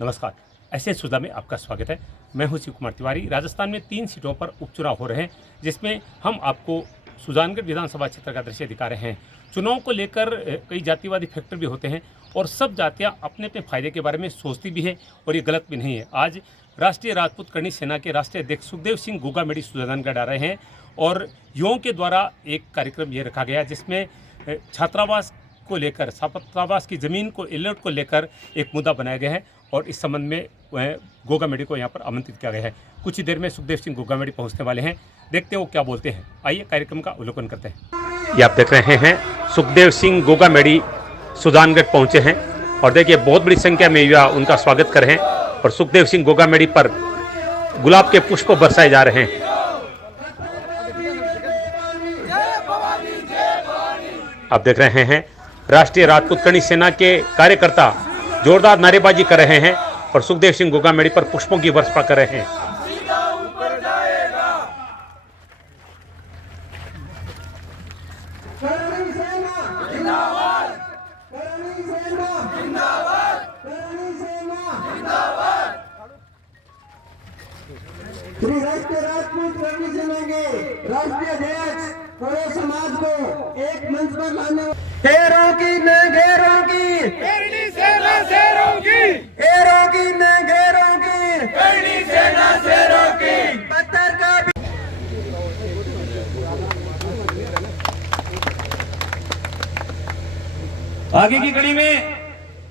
नमस्कार, ऐसे सुधा में आपका स्वागत है। मैं हूं शिव कुमार तिवारी। राजस्थान में 3 सीटों पर उपचुनाव हो रहे हैं, जिसमें हम आपको सुजानगढ़ विधानसभा क्षेत्र का दृश्य दिखा रहे हैं। चुनाव को लेकर कई जातिवादी फैक्टर भी होते हैं और सब जातियां अपने अपने फायदे के बारे में सोचती भी है और ये गलत भी नहीं है। आज राष्ट्रीय राजपूत करणी सेना के राष्ट्रीय अध्यक्ष सुखदेव सिंह गोगामेडी सुजानगढ़ आ रहे हैं और युवाओं के द्वारा एक कार्यक्रम ये रखा गया, जिसमें छात्रावास को लेकर, छात्रावास की ज़मीन को एलर्ट को लेकर एक मुद्दा बनाया गया है और इस संबंध में गोगामेडी को यहाँ पर आमंत्रित किया गया है। कुछ ही देर में सुखदेव सिंह गोगामेडी पहुँचने वाले हैं। देखते हैं वो क्या बोलते हैं। आइए कार्यक्रम का अवलोकन करते हैं। ये आप देख रहे हैं सुखदेव सिंह गोगामेडी सुजानगढ़ पहुँचे हैं और देखिए बहुत बड़ी संख्या में युवा उनका स्वागत कर रहे हैं और सुखदेव सिंह गोगामेडी पर गुलाब के पुष्प बरसाए जा रहे हैं। आप देख रहे हैं राष्ट्रीय राजपूत करणी सेना के कार्यकर्ता जोरदार नारेबाजी कर रहे हैं और सुखदेव सिंह गोगामेडी पर पुष्पों की वर्षा कर रहे हैं। श्री राष्ट्रीय राजपूत करणी सेना के राष्ट्रीय अध्यक्ष पूरे समाज को एक मंच पर लाने, शेरों की न घेरों की करणी सेना, शेरों की शेरों की न घेरों की करणी सेना, शेरों की पत्थर का भी। आगे की कड़ी में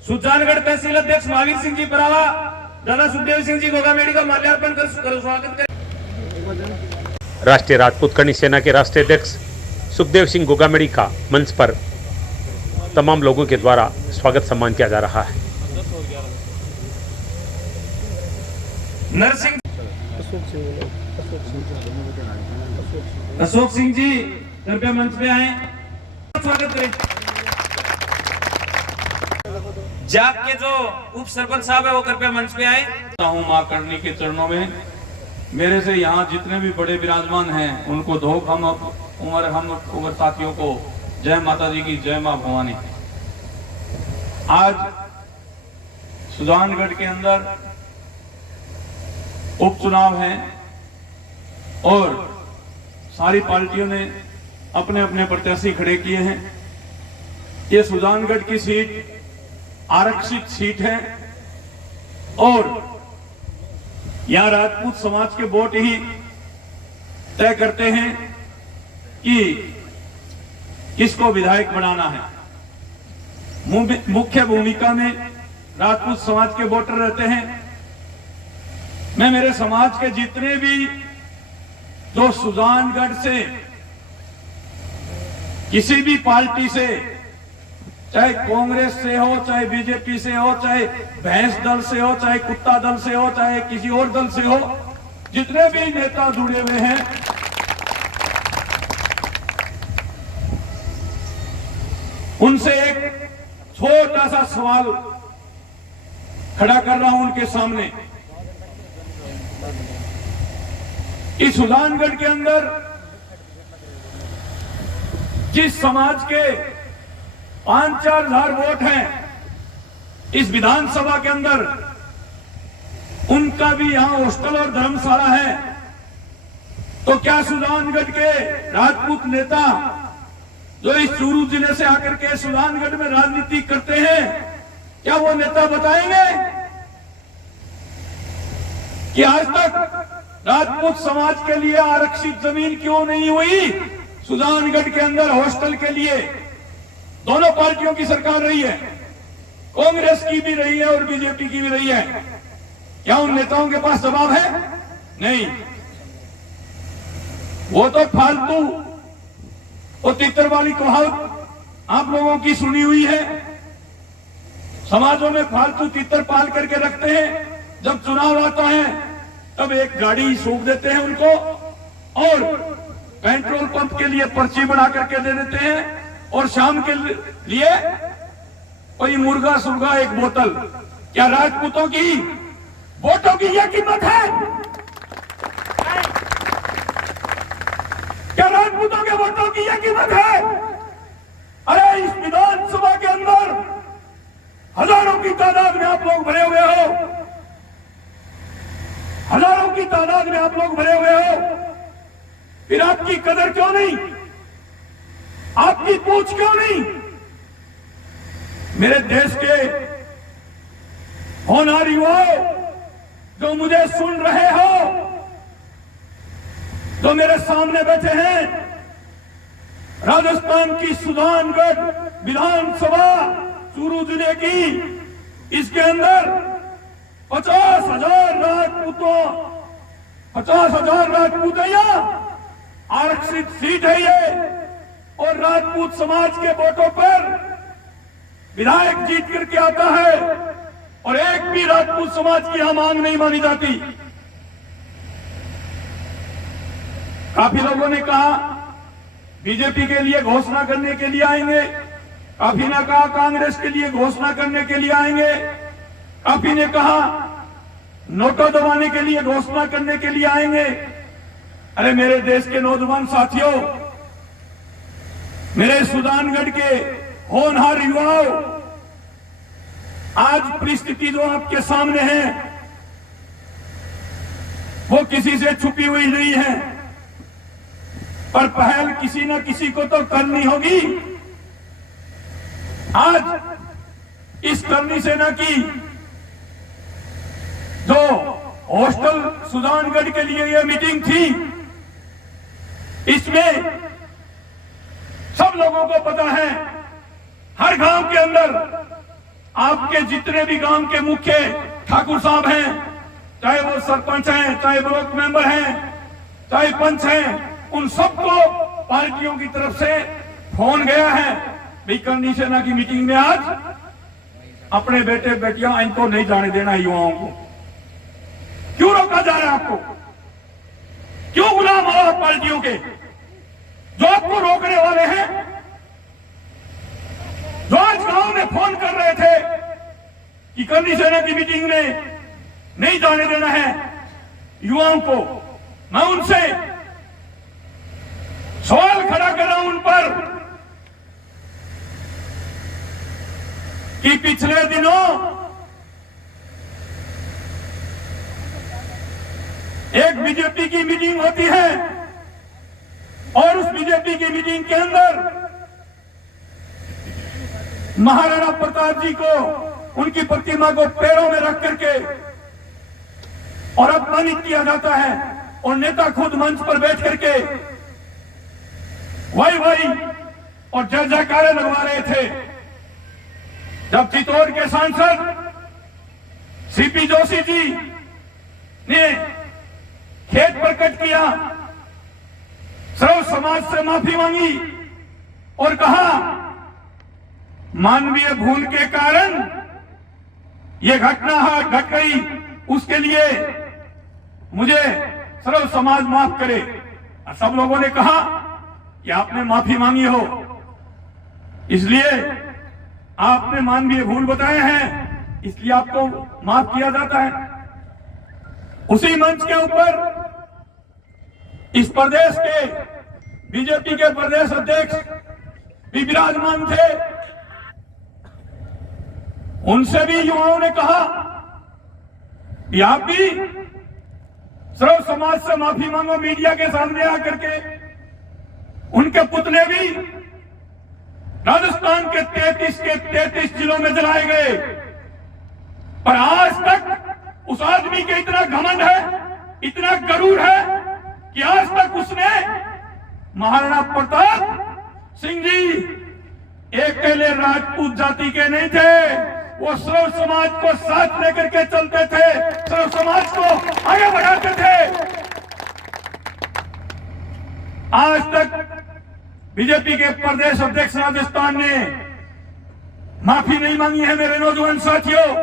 सुजानगढ़ तहसील अध्यक्ष महावीर सिंह जी परावा दादा सुखदेव सिंह जी गोगामेडी का माल्यार्पण कर स्वागत करें। राष्ट्रीय राजपूत करणी सेना के राष्ट्रीय अध्यक्ष सुखदेव सिंह गोगामेडी का मंच पर तमाम लोगों के द्वारा स्वागत सम्मान किया जा रहा है। नरसिंह अशोक सिंह जी कृपया मंच पे आए, स्वागत करें। जाग के जो उप सरपंच साहब है वो कृपया मंच पे आए। हूँ मां करणी के चरणों में, मेरे से यहाँ जितने भी बड़े विराजमान हैं उनको धोख हम उम्र साथियों को जय माता जी की, जय मां भवानी। आज सुजानगढ़ के अंदर उपचुनाव है और सारी पार्टियों ने अपने अपने प्रत्याशी खड़े किए हैं। ये सुजानगढ़ की सीट आरक्षित सीट है और यहाँ राजपूत समाज के वोट ही तय करते हैं कि किसको विधायक बनाना है। मुख्य भूमिका में राजपूत समाज के वोटर रहते हैं। मैं मेरे समाज के जितने भी जो सुजानगढ़ से किसी भी पार्टी से, चाहे कांग्रेस से हो, चाहे बीजेपी से हो, चाहे भैंस दल से हो, चाहे कुत्ता दल से हो, चाहे किसी और दल से हो, जितने भी नेता जुड़े हुए हैं, उनसे एक छोटा सा सवाल खड़ा कर रहा हूं उनके सामने। इस सुजानगढ़ के अंदर जिस समाज के 5-4 हजार वोट हैं इस विधानसभा के अंदर, उनका भी यहां हॉस्टल और धर्मशाला है। तो क्या सुजानगढ़ के राजपूत नेता जो इस चूरू जिले से आकर के सुजानगढ़ में राजनीति करते हैं, क्या वो नेता बताएंगे कि आज तक राजपूत समाज के लिए आरक्षित जमीन क्यों नहीं हुई? सुजानगढ़ के अंदर हॉस्टल के लिए दोनों पार्टियों की सरकार रही है, कांग्रेस की भी रही है और बीजेपी की भी रही है। क्या उन नेताओं के पास जवाब है? नहीं, वो तो फालतू और तितर वाली कहावत आप लोगों की सुनी हुई है। समाजों में फालतू तितर पाल करके रखते हैं। जब चुनाव आता है तब एक गाड़ी सूख देते हैं उनको और पेट्रोल पंप के लिए पर्ची बना करके दे देते हैं और शाम के लिए कोई मुर्गा सुर्गा एक बोतल। क्या राजपूतों की वोटों की यह कीमत है? क्या राजपूतों के वोटों की यह कीमत है? अरे इस विधानसभा के अंदर हजारों की तादाद में आप लोग भरे हुए हो। आप लोग भरे हुए हो, फिर आपकी कदर क्यों नहीं, आपकी पूछ क्यों नहीं? मेरे देश के होनहार युवाओं जो मुझे सुन रहे हो, जो मेरे सामने बैठे हैं, राजस्थान की सुजानगढ़ विधानसभा चूरू जिले की, इसके अंदर 50,000 राजपूतिया आरक्षित सीट है ये, और राजपूत समाज के वोटों पर विधायक जीत करके आता है, और एक भी राजपूत समाज की यहां मांग नहीं मानी जाती। काफी लोगों ने कहा बीजेपी के लिए घोषणा करने के लिए आएंगे, काफी ने कहा कांग्रेस के लिए घोषणा करने के लिए आएंगे, काफी ने कहा नोटों दबाने के लिए घोषणा करने के लिए आएंगे। अरे मेरे देश के नौजवान साथियों, मेरे सुजानगढ़ के होनहार युवाओं, आज परिस्थिति जो आपके सामने है वो किसी से छुपी हुई नहीं है, पर पहल किसी न किसी को तो करनी होगी। आज इस करनी सेना की जो हॉस्टल सुजानगढ़ के लिए यह मीटिंग थी, इसमें सब लोगों को पता है, हर गांव के अंदर आपके जितने भी गांव के मुख्य ठाकुर साहब हैं, चाहे वो सरपंच हैं, चाहे ब्लॉक मेंबर हैं, चाहे पंच हैं, उन सबको पार्टियों की तरफ से फोन गया है भाई करनी सेना की मीटिंग में आज अपने बेटे बेटियां इनको नहीं जाने देना युवाओं को। क्यों रोका जा रहा है आपको? क्यों गुलाम हो आप पार्टियों के जो आपको रोकने वाले हैं, जो आज गांव में फोन कर रहे थे कि करनी सेना की मीटिंग में नहीं जाने देना है युवाओं को। मैं उनसे सवाल खड़ा कर रहा हूं उन पर कि पिछले दिनों एक बीजेपी की मीटिंग होती है और उस बीजेपी की मीटिंग के अंदर महाराणा प्रताप जी को, उनकी प्रतिमा को पैरों में रख करके और अपमानित किया जाता है, और नेता खुद मंच पर बैठ करके वाई और जय जयकारे लगवा रहे थे। जब चित्तौड़ के सांसद सीपी जोशी जी ने खेद प्रकट किया, सर्व समाज से माफी मांगी और कहा मानवीय भूल के कारण यह घटना घट गई, उसके लिए मुझे सर्व समाज माफ करे। सब लोगों ने कहा कि आपने माफी मांगी हो, इसलिए आपने मानवीय भूल बताए हैं, इसलिए आपको माफ किया जाता है। उसी मंच के ऊपर इस प्रदेश के बीजेपी के प्रदेश अध्यक्ष भी विराजमान थे, उनसे भी युवाओं ने कहा कि आप भी सर्व समाज से माफी मांगो मीडिया के सामने आकर के। उनके पुतले भी राजस्थान के 33 जिलों में जलाए गए, पर आज तक उस आदमी के इतना घमंड है, इतना गरूर है कि आज तक उसने महाराणा प्रताप सिंह जी एक अकेले राजपूत जाति के नहीं थे, वो सर्व समाज को साथ लेकर के चलते थे, सर्व समाज को आगे बढ़ाते थे। आज तक बीजेपी के प्रदेश अध्यक्ष राजस्थान ने माफी नहीं मांगी है मेरे नौजवान साथियों,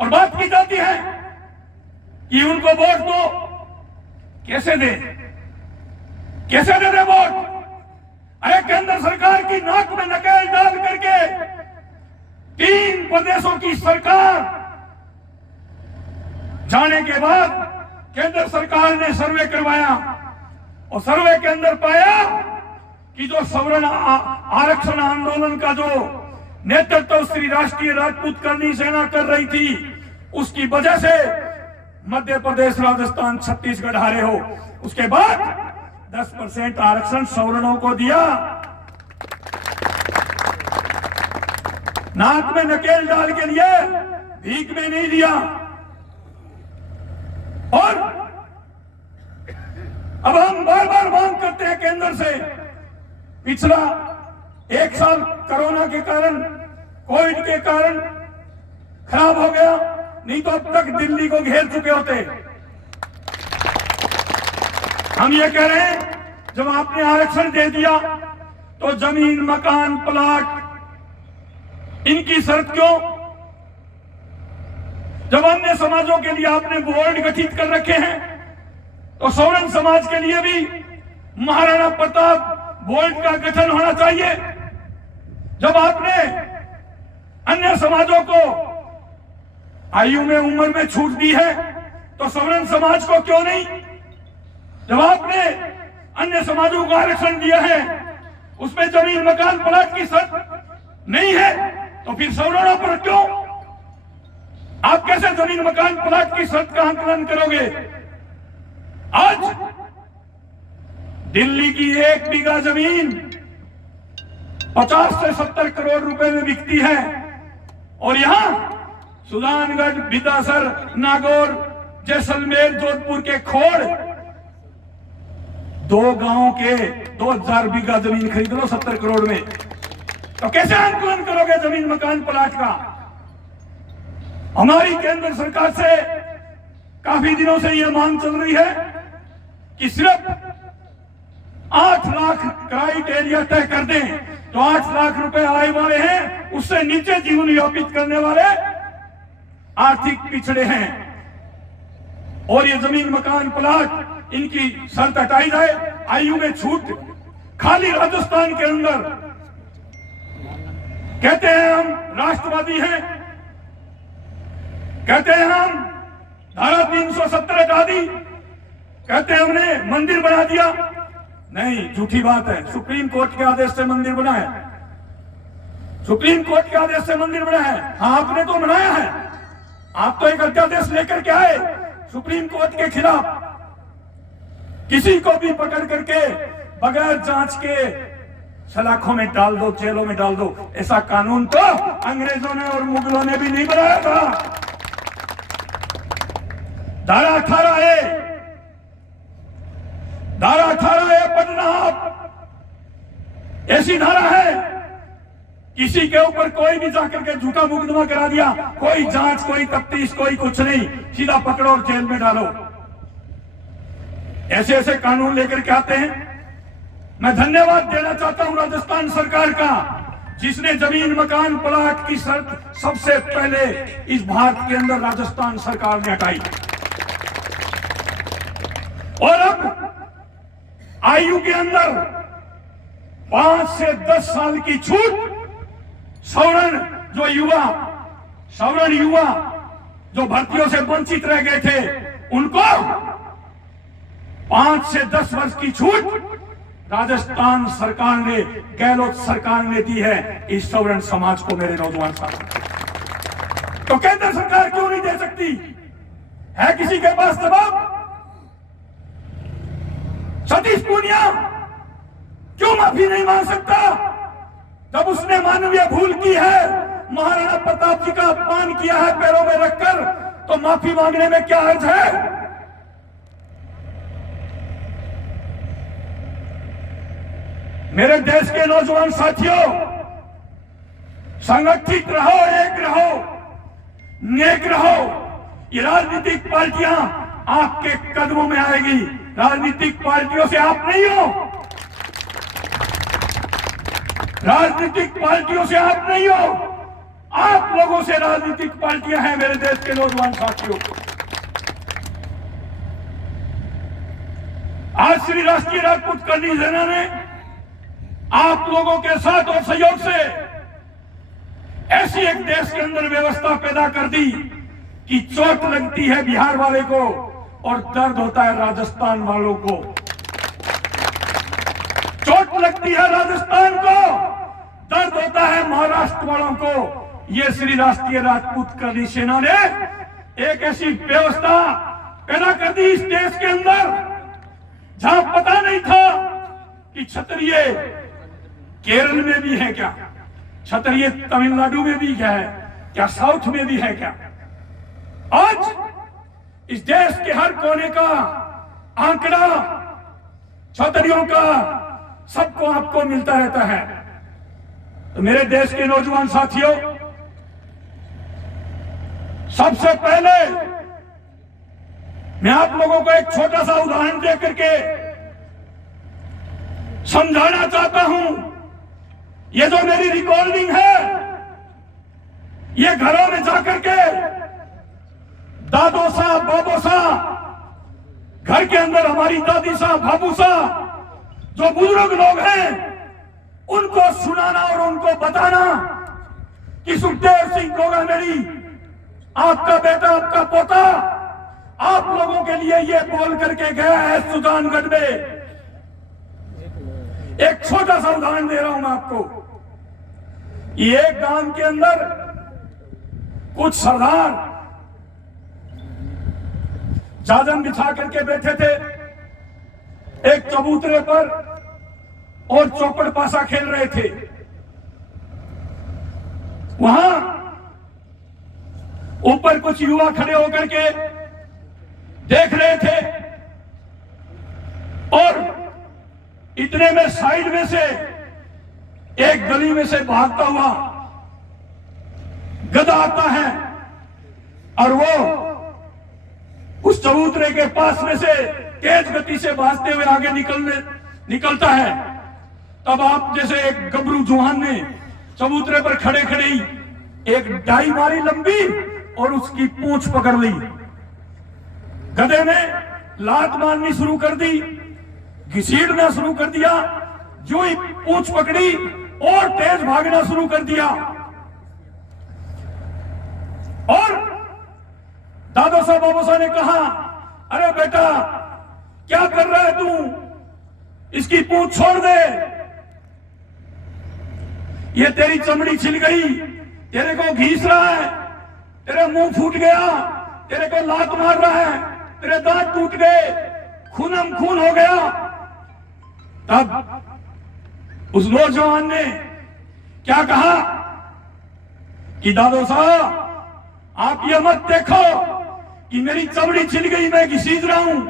और बात की जाती है कि उनको वोट दो। कैसे दे, कैसे दे वोट? अरे केंद्र सरकार की नाक में नकेल डाल करके 3 प्रदेशों की सरकार जाने के बाद केंद्र सरकार ने सर्वे करवाया और सर्वे के अंदर पाया कि जो सवर्ण आरक्षण आंदोलन का जो नेतृत्व श्री राष्ट्रीय राजपूत करनी सेना कर रही थी, उसकी वजह से मध्य प्रदेश, राजस्थान, छत्तीसगढ़ हारे हो। उसके बाद 10% आरक्षण सवर्णों को दिया, नाक में नकेल डाल के लिए, भीख में नहीं दिया। और अब हम बार बार मांग करते हैं केंद्र से, पिछला 1 साल कोरोना के कारण, कोविड के कारण खराब हो गया, नहीं तो अब तक दिल्ली को घेर चुके होते। हम ये कह रहे हैं, जब आपने आरक्षण दे दिया तो जमीन, मकान, प्लाट, इनकी शर्त क्यों? जब अन्य समाजों के लिए आपने बोर्ड गठित कर रखे हैं, तो सवर्ण समाज के लिए भी महाराणा प्रताप बोर्ड का गठन होना चाहिए। जब आपने अन्य समाजों को आयु में, उम्र में छूट दी है, तो सवर्ण समाज को क्यों नहीं? जब आपने अन्य समाजों को आरक्षण दिया है, उसमें जमीन, मकान, प्लाट की शर्त नहीं है, तो फिर सवर्णों पर क्यों? आप कैसे जमीन, मकान, प्लाट की शर्त का आंकलन करोगे? आज दिल्ली की 1 बीघा जमीन 50 से 70 करोड़ रुपए में बिकती है, और यहां सुजानगढ़, बिदासर, नागौर, जैसलमेर, जोधपुर के खोड़ 2 गांवों के 2000 बीघा जमीन खरीद लो 70 करोड़ में, तो कैसे आंकलन करोगे जमीन, मकान, प्लाट का? हमारी केंद्र सरकार से काफी दिनों से यह मांग चल रही है कि सिर्फ 8 लाख क्राइटेरिया तय कर दें, तो 8 लाख रुपए आय वाले हैं, उससे नीचे जीवन यापित करने वाले आर्थिक पिछड़े हैं, और ये जमीन, मकान, प्लाट, इनकी शर्त हटाई जाए, आयु में छूट। खाली राजस्थान के अंदर कहते हैं हम राष्ट्रवादी हैं, कहते हैं हम धारा 370 हटा दी, कहते हैं हमने मंदिर बना दिया। नहीं, झूठी बात है। सुप्रीम कोर्ट के आदेश से मंदिर बना है, सुप्रीम कोर्ट के आदेश से मंदिर बना है। हाँ, आपने तो बनाया है, आप तो एक अध्यादेश लेकर के आए सुप्रीम कोर्ट के खिलाफ। किसी को भी पकड़ करके बगैर जांच के सलाखों में डाल दो, जेलों में डाल दो, ऐसा कानून तो अंग्रेजों ने और मुगलों ने भी नहीं बनाया था। धारा 18A, धारा 18A पढ़ना आप, ऐसी धारा है, किसी के ऊपर कोई भी जाकर के झूठा मुकदमा करा दिया, कोई जांच, कोई तफ्तीश, कोई कुछ नहीं, सीधा पकड़ो और जेल में डालो। ऐसे ऐसे कानून लेकर के आते हैं। मैं धन्यवाद देना चाहता हूं राजस्थान सरकार का, जिसने जमीन, मकान, प्लाट की शर्त सबसे पहले इस भारत के अंदर राजस्थान सरकार ने हटाई। और अब आयु के अंदर 5 से 10 साल की छूट सवर्ण युवा जो भर्तियों से वंचित रह गए थे, उनको 5 से 10 वर्ष की छूट राजस्थान सरकार ने, गहलोत सरकार ने दी है इस सवर्ण समाज को। मेरे नौजवान साथी, तो केंद्र सरकार क्यों नहीं दे सकती? है किसी के पास जवाब? सतीश पूनिया क्यों माफी नहीं मांग सकता? जब उसने मानवीय भूल की है, महाराणा प्रताप जी का अपमान किया है पैरों में रखकर, तो माफी मांगने में क्या हर्ज है? मेरे देश के नौजवान साथियों, संगठित रहो, एक रहो, नेक रहो। ये राजनीतिक पार्टियां आपके कदमों में आएगी, राजनीतिक पार्टियों से आप नहीं हो, राजनीतिक पार्टियों से आप नहीं हो, आप लोगों से राजनीतिक पार्टियां हैं। मेरे देश के नौजवान साथियों, आज श्री राष्ट्रीय राजपूत करनी सेना ने आप लोगों के साथ और सहयोग से ऐसी एक देश के अंदर व्यवस्था पैदा कर दी कि चोट लगती है बिहार वाले को और दर्द होता है राजस्थान वालों को। चोट लगती है राजस्थान को, दर्द होता है महाराष्ट्र वालों को। ये श्री राष्ट्रीय राजपूत करनी सेना ने एक ऐसी व्यवस्था पैदा कर दी इस देश के अंदर, जहां पता नहीं था कि क्षत्रिय केरल में भी है क्या, क्षत्रिय तमिलनाडु में भी क्या है क्या, साउथ में भी है क्या। आज इस देश के हर कोने का आंकड़ा क्षत्रियों का सबको आपको मिलता रहता है। तो मेरे देश के नौजवान साथियों, सबसे पहले मैं आप लोगों को एक छोटा सा उदाहरण दे करके समझाना चाहता हूं। ये जो मेरी रिकॉर्डिंग है, ये घरों में जाकर के दादो सा बाबो सा, घर के अंदर हमारी दादी सा बाबू सा जो बुजुर्ग लोग हैं, उनको सुनाना और उनको बताना कि सुखदेव सिंह गोगामेड़ी आपका बेटा, आपका पोता आप लोगों के लिए ये बोल करके गया है सुजानगढ़ में। एक छोटा सा उदाहरण दे रहा हूं मैं आपको। एक गांव के अंदर कुछ सरदार जाजम बिछा करके बैठे थे एक चबूतरे पर और चौपड़ पासा खेल रहे थे। वहां ऊपर कुछ युवा खड़े होकर के देख रहे थे और इतने में साइड में से एक गली में से भागता हुआ गधा आता है और वो उस चबूतरे के पास में से तेज गति से भागते हुए आगे निकलता है। तब आप जैसे एक गबरू जुहान ने चबूतरे पर खड़े खड़े ही एक डाई मारी लंबी और उसकी पूंछ पकड़ ली। गधे ने लात मारनी शुरू कर दी, घसीटना शुरू कर दिया। जो ही पूंछ पकड़ी और तेज भागना शुरू कर दिया। और दादा साहब बाबू साहब ने कहा, अरे बेटा क्या कर रहा है तू, इसकी पूंछ छोड़ दे, ये तेरी चमड़ी छिल गई, तेरे को घीस रहा है, तेरे मुंह फूट गया, तेरे को लात मार रहा है, तेरे दांत टूट गए, खूनम खून हो गया। तब उस नौजवान ने क्या कहा कि दादो साहब आप ये मत देखो कि मेरी चमड़ी छिल गई, मैं घसीट रहा हूं।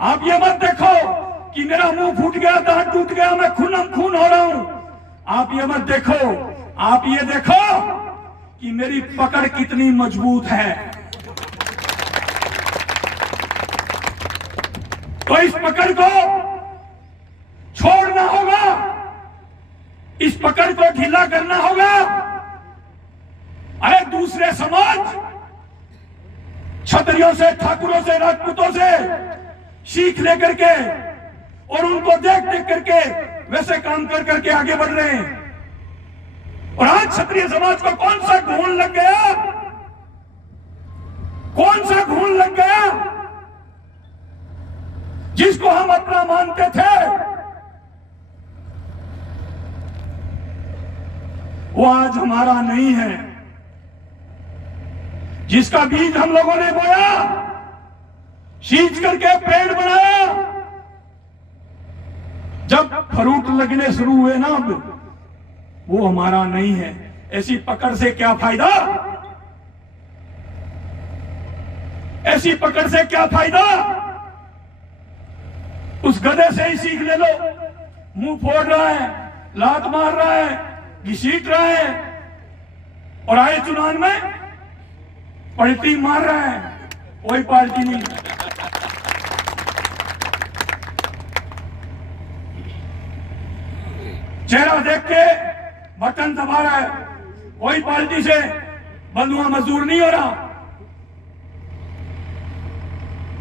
आप ये मत देखो कि मेरा मुंह फूट गया, दांत टूट गया, मैं खूनम खून हो रहा हूं। आप ये मत देखो, आप ये देखो कि मेरी पकड़ कितनी मजबूत है। तो इस पकड़ को छोड़ना होगा, इस पकड़ को ढीला करना होगा। अरे दूसरे समाज क्षत्रियों से, ठाकुरों से, राजपूतों से सीख लेकर के और उनको देख देख करके वैसे काम कर करके आगे बढ़ रहे हैं। और आज क्षत्रिय समाज को कौन सा घून लग गया, कौन सा घून लग गया जिसको हम अपना मानते थे, वो आज हमारा नहीं है। जिसका बीज हम लोगों ने बोया, सींच करके पेड़ बनाया, जब फ्रूट लगने शुरू हुए ना, अब वो हमारा नहीं है। ऐसी पकड़ से क्या फायदा, ऐसी पकड़ से क्या फायदा। उस गधे से ही सीख ले लो, मुंह फोड़ रहा है, लात मार रहा है, घसीट रहा है और आए चुनाव में पलटी मार रहा है, कोई पार्टी नहीं। चेहरा देख के बटन दबा रहा है, कोई पार्टी से बंधुआ मजदूर नहीं हो रहा।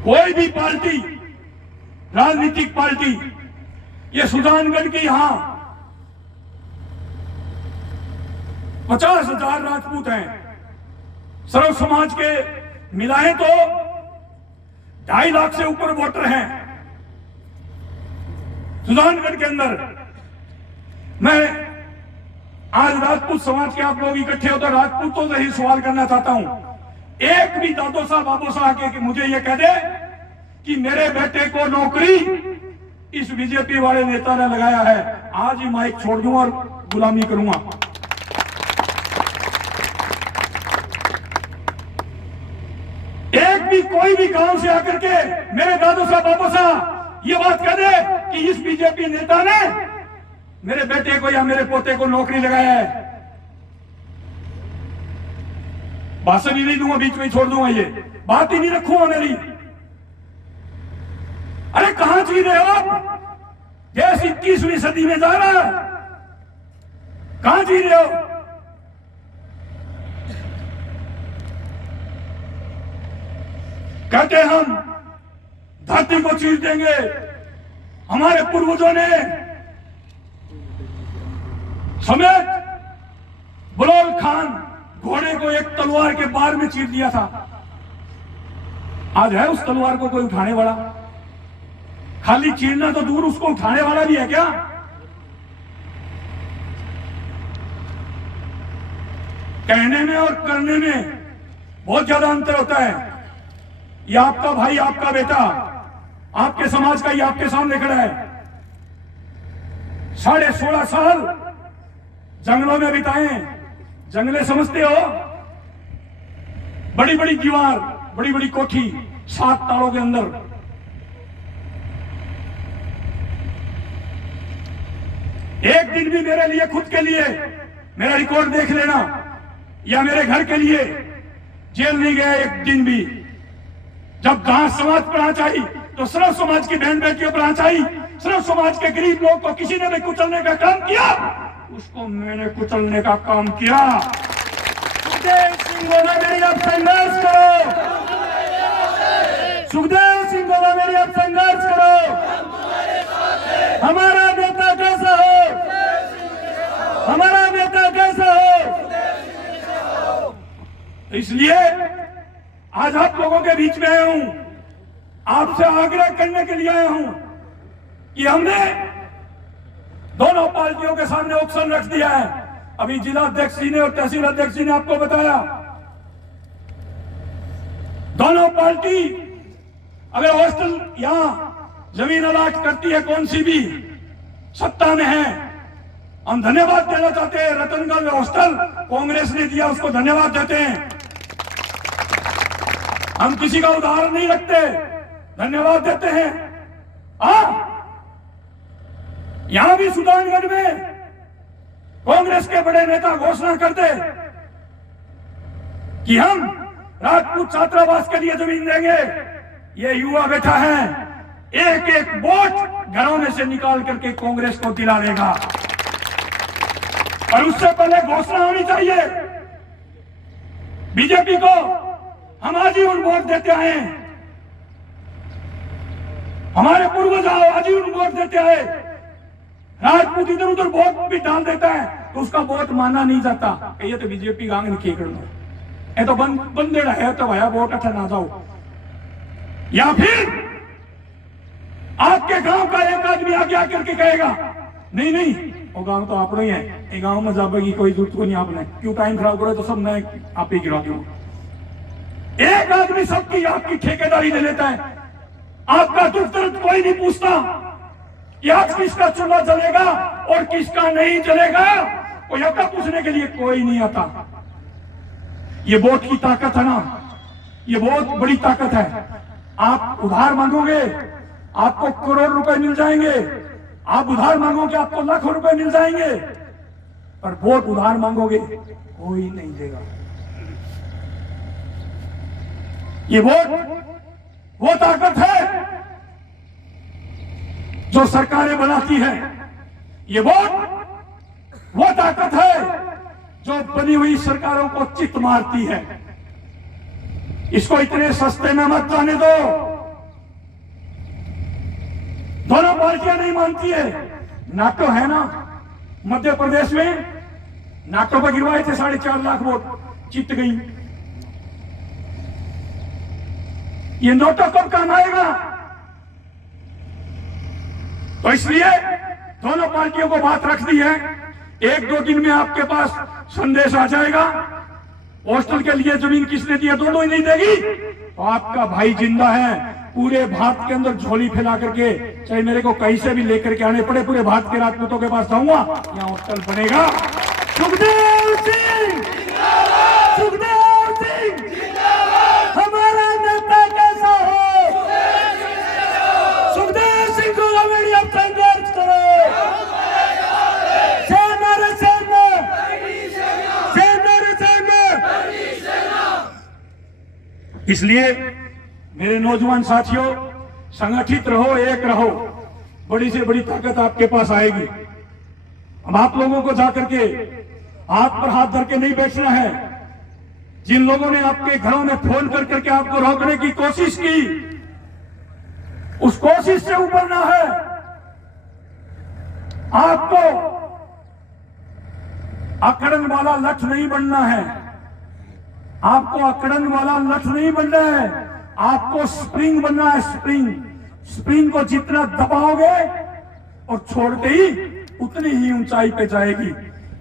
कोई भी पार्टी, राजनीतिक पार्टी, ये सुजानगढ़ की यहां 50,000 राजपूत हैं, सर्व समाज के मिलाएं तो 2.5 लाख से ऊपर वोटर हैं सुजानगढ़ के अंदर। मैं आज राजपूत समाज के आप लोग इकट्ठे हो तो राजपूतों से ही सवाल करना चाहता हूं। एक भी दादो साहब बाबू साहब आके मुझे ये कह दे कि मेरे बेटे को नौकरी इस बीजेपी वाले नेता ने लगाया है। आज ही माइक छोड़ दूंगा और गुलामी करूंगा। एक भी कोई भी गांव से आकर के मेरे दादू साहब बाबू साहब ये बात कह दे कि इस बीजेपी नेता ने मेरे बेटे को या मेरे पोते को नौकरी लगाया है, भाषण ही नहीं दूंगा, बीच में ही छोड़ दूंगा, ये बात ही नहीं रखूंगा मेरी। अरे कहां जी रहे हो आप? देश 21वीं सदी में जा रहा है, कहां जी रहे हो? कहते हम धरती को चीर देंगे। हमारे पूर्वजों ने समेत बुलोल खान घोड़े को एक तलवार के बार में चीर दिया था। आज है उस तलवार को कोई उठाने वाला? खाली चीरना तो दूर, उसको उठाने वाला भी है क्या? कहने में और करने में बहुत ज्यादा अंतर होता है। ये आपका भाई, आपका बेटा, आपके समाज का, ये आपके सामने खड़ा है। 16.5 साल जंगलों में बिताए। जंगले समझते हो? बड़ी बड़ी दीवार, बड़ी बड़ी कोठी, 7 तालों के अंदर। एक दिन भी मेरे लिए, खुद के लिए, मेरा रिकॉर्ड देख लेना, या मेरे घर के लिए जेल नहीं गया एक दिन भी। जब घास समाज पर आंच आई तो सर्व समाज की बहन बेटियों पर आंच आई। सर्व समाज के गरीब लोग को किसी ने भी कुचलने का काम किया, उसको मैंने कुचलने का काम किया। सुखदेव सिंह गोगामेड़ी अब संघर्ष करो, सुखदेव सिंह गोगामेड़ी अब संघर्ष करो। हमारा नेता कैसा हो, हमारा नेता कैसा हो? इसलिए आज आप लोगों के बीच में आया हूं, आपसे आग्रह करने के लिए आया हूं कि हमने दोनों पार्टियों के सामने ऑप्शन रख दिया है। अभी जिला अध्यक्ष जी ने और तहसील अध्यक्ष जी ने आपको बताया, दोनों पार्टी अगर हॉस्टल यहां जमीन अलाट करती है, कौन सी भी सत्ता में है, हम धन्यवाद देना चाहते हैं। रतनगढ़ में हॉस्टल कांग्रेस ने दिया, उसको धन्यवाद देते हैं। हम किसी का उदाहरण नहीं रखते, धन्यवाद देते हैं। यहां भी सुल्तानगढ़ में कांग्रेस के बड़े नेता घोषणा करते कि हम राजपूत छात्रावास के लिए जमीन देंगे। ये युवा बैठा है, एक एक वोट घरों में से निकाल करके कांग्रेस को दिला देगा। और उससे पहले घोषणा होनी चाहिए बीजेपी को, हम आजीवन वोट देते आए, हमारे पूर्वज आजीवन वोट देते आए। राजपूत इधर उधर वोट भी डाल देता है तो उसका वोट माना नहीं जाता। ये तो बीजेपी गांग नहीं कर दो, ये तो बंदे है तो भाया वोट अच्छा ना जाओ। या फिर आपके गांव का एक आदमी आगे आकर के कहेगा नहीं नहीं वो गांव तो अपना ही है, ये गांव में जाबेगी कोई जरूरत को नहीं, आपने क्यों टाइम खराब करो, तो सब मैं आप ही गिरा दूं। एक आदमी सबकी आपकी ठेकेदारी ले लेता है, आपका दुख दर्द कोई नहीं पूछता कि आज किसका चूल्हा जलेगा और किसका नहीं जलेगा, कोई आपका पूछने के लिए कोई नहीं आता। ये वोट की ताकत है ना, ये बहुत बड़ी ताकत है। आप उधार मांगोगे आपको करोड़ रुपए मिल जाएंगे, आप उधार मांगोगे आपको लाखों रुपए मिल जाएंगे, पर वोट उधार मांगोगे कोई नहीं देगा। ये वोट वो ताकत है जो सरकारें बनाती है, ये वोट वो ताकत है जो बनी हुई सरकारों को चित मारती है। इसको इतने सस्ते में मत जाने दो। दोनों पार्टियां नहीं मानती है। नाटो है ना मध्य प्रदेश में, नाटो पर गिरवाए थे 4.5 लाख वोट, जीत गई। ये नोटो कब काम आएगा? तो इसलिए दोनों पार्टियों को बात रख दी है, 1-2 दिन में आपके पास संदेश आ जाएगा। हॉस्टल के लिए जमीन किसने दी है? दोनों ही नहीं देगी। तो आपका भाई जिंदा है, पूरे भारत के अंदर झोली फैला करके, चाहे मेरे को कहीं से भी लेकर के आने पड़े, पूरे भारत के राजपूतों के पास जाऊंगा, यहाँ हॉस्टल बनेगा। सुखदेव सिंह, सुखदेव सिंह हमारा नेता कैसा हो? सुखदेव सिंह को मीडियम संघर्ष करो। सेना रे सेना, सेना रे सेना। इसलिए मेरे नौजवान साथियों, संगठित रहो, एक रहो, बड़ी से बड़ी ताकत आपके पास आएगी। अब आप लोगों को जाकर के हाथ पर हाथ धर के नहीं बैठना है। जिन लोगों ने आपके घरों में फोन कर करके आपको रोकने की कोशिश की, उस कोशिश से उबरना है। आपको अकड़न वाला लठ नहीं बनना है, आपको अकड़न वाला लठ नहीं बनना है, आपको स्प्रिंग बनना है। स्प्रिंग को जितना दबाओगे और छोड़ते ही उतनी ही ऊंचाई पे जाएगी।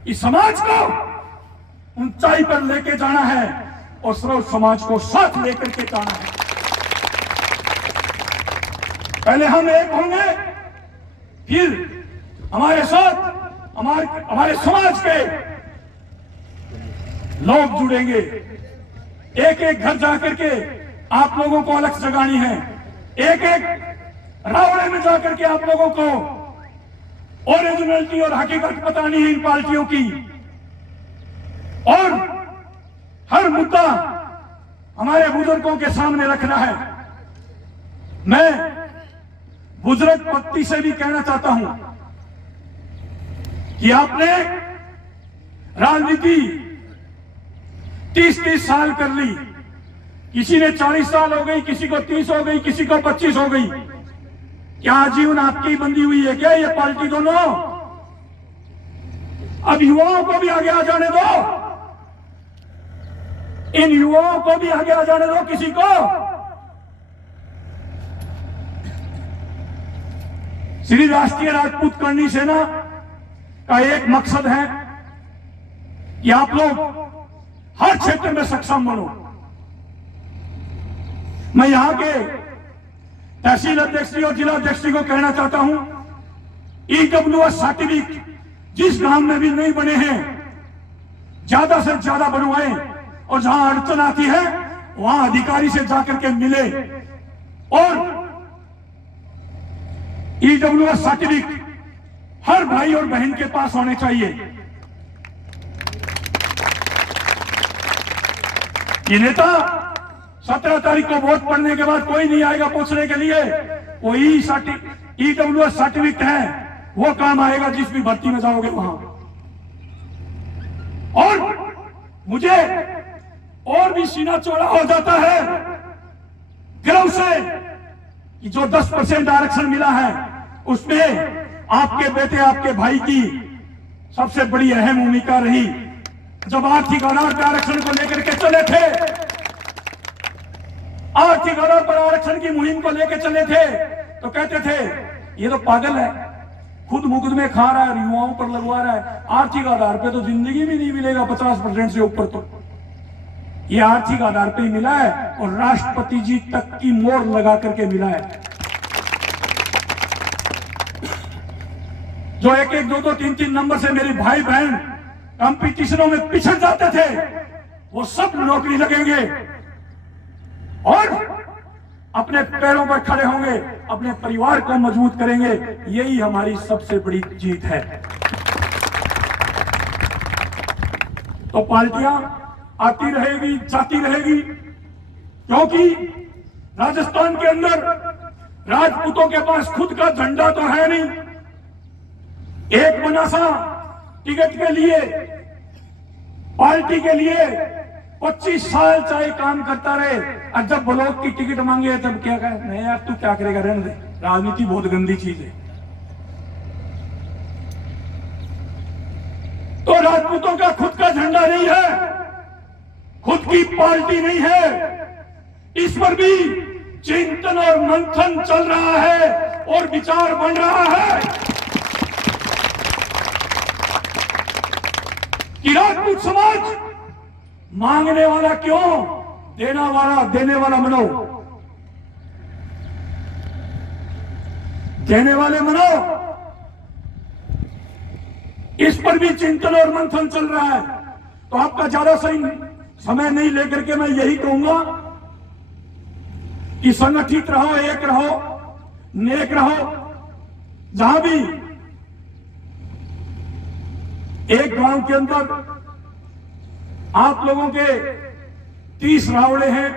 इस समाज को ऊंचाई पर लेके जाना है और सर्व समाज को साथ लेकर के जाना है। पहले हम एक होंगे, फिर हमारे साथ हमारे समाज के लोग जुड़ेंगे। एक एक घर जाकर के आप लोगों को अलग जगानी है। एक एक रावड़े में जाकर के आप लोगों को ओरिजिनलिटी और हकीकत बतानी है इन पार्टियों की। और हर मुद्दा हमारे बुजुर्गों के सामने रखना है। मैं बुजुर्ग पत्ती से भी कहना चाहता हूं कि आपने राजनीति 30-30 साल कर ली, किसी ने 40 साल हो गई, किसी को 30 हो गई, किसी को 25 हो गई। क्या जीवन आपकी बंदी हुई है क्या ये पार्टी दोनों? अब युवाओं को भी आगे आ जाने दो, इन युवाओं को भी आगे आ जाने दो। किसी को श्री राष्ट्रीय राजपूत करनी सेना का एक मकसद है कि आप लोग हर क्षेत्र में सक्षम बनो। मैं यहां के तहसील अध्यक्ष जी और जिला अध्यक्ष जी को कहना चाहता हूं, EWS सर्टिफिकेट जिस गांव में भी नहीं बने हैं, ज्यादा से ज्यादा बनवाएं और जहां अड़चन आती है वहां अधिकारी से जाकर के मिले। और EWS सर्टिफिकेट हर भाई और बहन के पास होने चाहिए। ये नेता 17 तारीख को वोट पड़ने के बाद कोई नहीं आएगा पूछने के लिए। वो EWS सर्टिफिकेट है, वो काम आएगा जिस भी भर्ती में जाओगे वहां। और मुझे और भी सीना चौड़ा हो जाता है गर्व से कि जो 10% आरक्षण मिला है उसमें आपके बेटे, आपके भाई की सबसे बड़ी अहम भूमिका रही। जब आर्थिक आधार पर आरक्षण को लेकर के चले थे, आर्थिक आधार पर आरक्षण की मुहिम को लेकर चले थे, तो कहते थे ये तो पागल है, खुद मुकदमे खा रहा है, युवाओं पर लगवा रहा है। आर्थिक आधार पे तो जिंदगी में नहीं मिलेगा 50% से ऊपर। तो ये आर्थिक आधार पे ही मिला है और राष्ट्रपति जी तक की मोहर लगा करके मिला है। जो 1-1, 2-2, 3-3 नंबर से मेरे भाई बहन कंपटीशनों में पिछड़ जाते थे, वो सब नौकरी लगेंगे और अपने पैरों पर खड़े होंगे, अपने परिवार को मजबूत करेंगे। यही हमारी सबसे बड़ी जीत है। तो पार्टियां आती रहेगी, जाती रहेगी, क्योंकि राजस्थान के अंदर राजपूतों के पास खुद का झंडा तो है नहीं। एक मनासा टिकट के लिए, पार्टी के लिए 25 साल चाहे काम करता रहे, और जब ब्लॉक की टिकट मांगे तब क्या कहे, नहीं यार तू क्या करेगा, रहने दे, राजनीति बहुत गंदी चीज है। तो राजपूतों का खुद का झंडा नहीं है, खुद की पार्टी नहीं है। इस पर भी चिंतन और मंथन चल रहा है और विचार बन रहा है कि राजपूत समाज मांगने वाला क्यों, देने वाला बनाओ, देने वाले बनाओ। इस पर भी चिंतन और मंथन चल रहा है। तो आपका ज्यादा सही समय नहीं लेकर के मैं यही कहूंगा कि संगठित रहो, एक रहो, नेक रहो। जहां भी एक गांव के अंदर आप लोगों के 30 रावड़े हैं,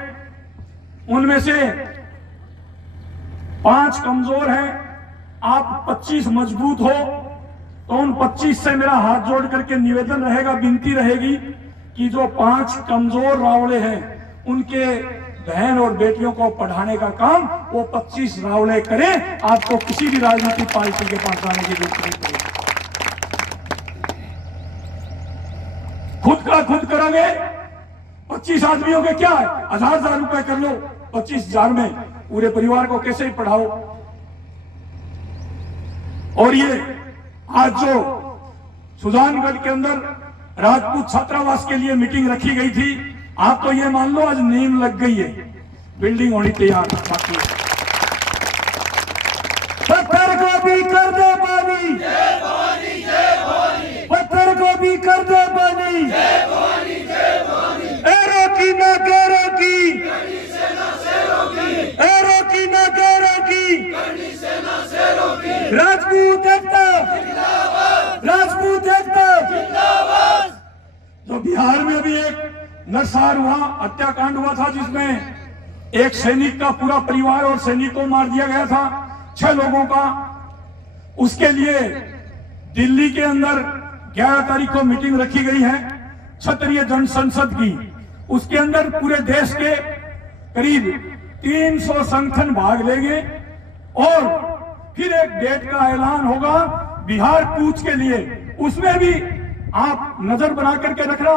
उनमें से 5 कमजोर हैं, आप 25 मजबूत हो, तो उन 25 से मेरा हाथ जोड़ करके निवेदन रहेगा, विनती रहेगी कि जो 5 कमजोर रावड़े हैं उनके बहन और बेटियों को पढ़ाने का काम वो 25 रावड़े करें। आपको किसी भी राजनीतिक पार्टी के पास जाने की जरूरत नहीं पड़ेगी। खुद का खुद करोगे। 25 आदमियों के क्या है, 1000 रुपए कर लो, 25,000 में पूरे परिवार को कैसे ही पढ़ाओ। और ये आज जो सुजानगढ़ के अंदर राजपूत छात्रावास के लिए मीटिंग रखी गई थी, आप तो ये मान लो आज नींव लग गई है, बिल्डिंग होनी तैयार बाकी है। पत्थर को भी कर दे पानी, पत्थर को भी कर दे पानी, एरो की ना गैरों की, एरो की ना गैरों की, राजपूत एकता, राजपूत एकता। जो बिहार में भी एक नरसंहार हुआ, हत्याकांड हुआ था, जिसमें एक सैनिक का पूरा परिवार और सैनिक को मार दिया गया था, 6 लोगों का। उसके लिए दिल्ली के अंदर 11 तारीख को मीटिंग रखी गई है क्षत्रिय जन संसद की। उसके अंदर पूरे देश के करीब 300 संगठन भाग लेंगे और फिर एक डेट का ऐलान होगा बिहार कूच के लिए। उसमें भी आप नजर बना करके रखना,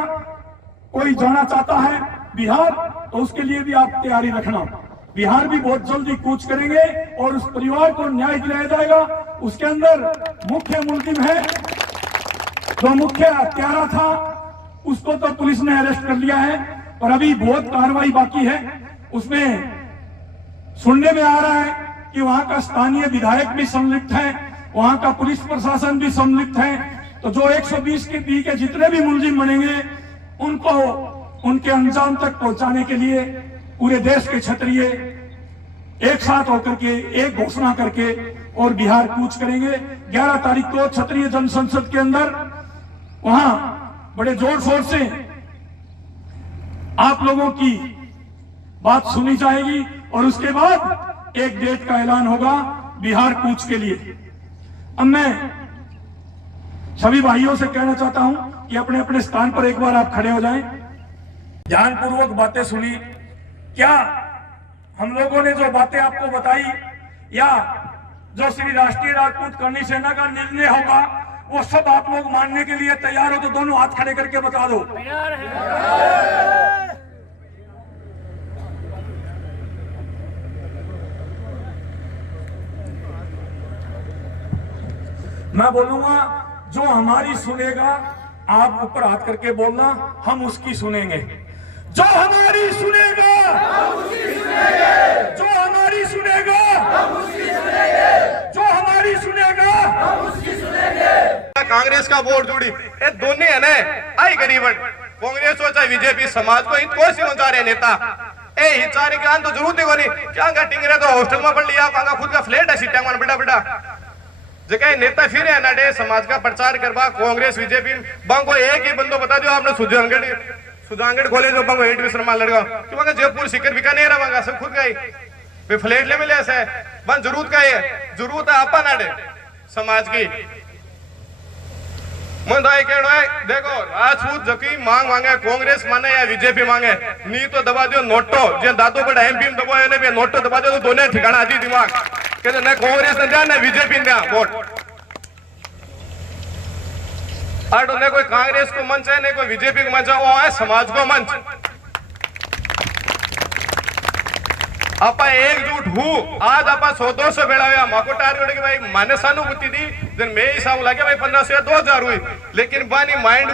कोई जाना चाहता है बिहार तो उसके लिए भी आप तैयारी रखना। बिहार भी बहुत जल्दी कूच करेंगे और उस परिवार को न्याय दिलाया जाएगा। उसके अंदर मुख्य मुलजिम है, जो मुख्य हत्यारा था, उसको तो पुलिस ने अरेस्ट कर लिया है, पर अभी बहुत कार्रवाई बाकी है। उसमें सुनने में आ रहा है कि वहां का स्थानीय विधायक भी सम्मिलित है, वहां का पुलिस प्रशासन भी सम्मिलित है। तो जो 120 के पी के जितने भी मुलजिम बनेंगे उनको उनके अंजाम तक पहुंचाने के लिए पूरे देश के क्षत्रिय एक साथ होकर के एक घोषणा करके और बिहार कूच करेंगे। 11 तारीख को क्षत्रिय जन संसद के अंदर वहां बड़े जोर शोर से आप लोगों की बात सुनी जाएगी और उसके बाद एक डेट का ऐलान होगा बिहार कूच के लिए। अब मैं सभी भाइयों से कहना चाहता हूं कि अपने अपने स्थान पर एक बार आप खड़े हो जाएं, ध्यानपूर्वक बातें सुनी। क्या हम लोगों ने जो बातें आपको बताई या जो श्री राष्ट्रीय राजपूत करनी सेना का निर्णय होगा वो सब आप लोग मानने के लिए तैयार हो तो दोनों हाथ खड़े करके बता दो। मैं बोलूंगा, जो हमारी सुनेगा आप ऊपर हाथ करके बोलना, हम उसकी सुनेंगे। जो हमारी सुनेगा हम उसकी सुनेंगे, जो हमारी सुनेगा हम उसकी सुनेंगे, जो हमारी सुनेगा हम उसकी सुनेंगे। कांग्रेस का वोट जोड़ी ये दोनों है ना, आई गरीबन कांग्रेस हो चाहे बीजेपी समाज को इनको सी रहे नेता ए हिचारे के तो जरूरत नहीं कोनी क्या टिंगरे तो हॉस्टल में पढ़ लिया, खुद का फ्लैट है सीटा में बेटा बेटा जगह नेता फिर है ना डे समाज का प्रचार करवा कांग्रेस बीजेपी बंको एक ही बंदो बता दो आपने सुजानगढ़ कॉलेज में बंको एडमिशन मार लड़का क्योंकि जयपुर सीकर बीकानेर है सब खुद का फ्लैट ले मिले ऐसे बन जरूरत का है जरूरत है आपा नाडे समाज की मन कहना है देखो राजपूत जकी मांग मांगे कांग्रेस माने या बीजेपी मांगे नहीं तो दबा दियो नोटो जे दादो बड़ा एमपी में दबायो ने नोटो दबा दियो तो दोनों ठिकाना आती दिमाग कहते ना कांग्रेस ने ना बीजेपी ने वोट आटो ने कोई कांग्रेस को मंच है ने कोई बीजेपी को मंच है वो है समाज को मंच आपा एकजुट हूँ आज आपा 100-200 बेड़ा हुआ माको टारगेट कि भाई माने सहानुभूति दी जन मैं ही साहू लगे भाई 1500 या 2000 हुई लेकिन बानी माइंड